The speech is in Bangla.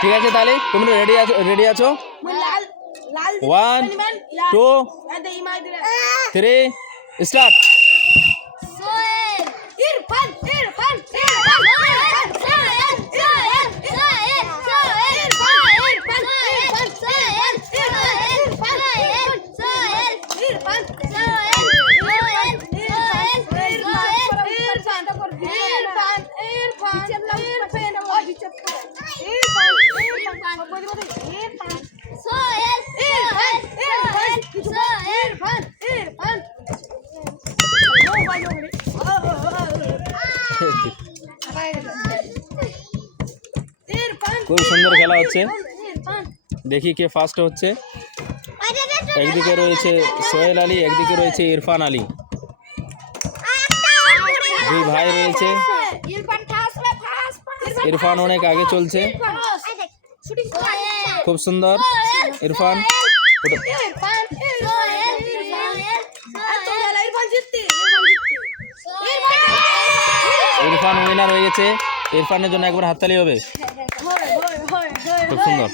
ঠিক আছে তাহলে তোমরা রেডি আছো 1 2 3 স্টার্ট খুব সুন্দর খেলা হচ্ছে দেখি কে ফার্স্ট হচ্ছে একদিকে রয়েছে সোহেল আলী একদিকে রয়েছে ইরফান আলী দুই ভাই রয়েছে ইরফান অনেক আগে চলছে খুব সুন্দর ইরফান ইরফান উইনার হয়ে গেছে ইরফানের জন্য একবার হাততালি হবে খুব সুন্দর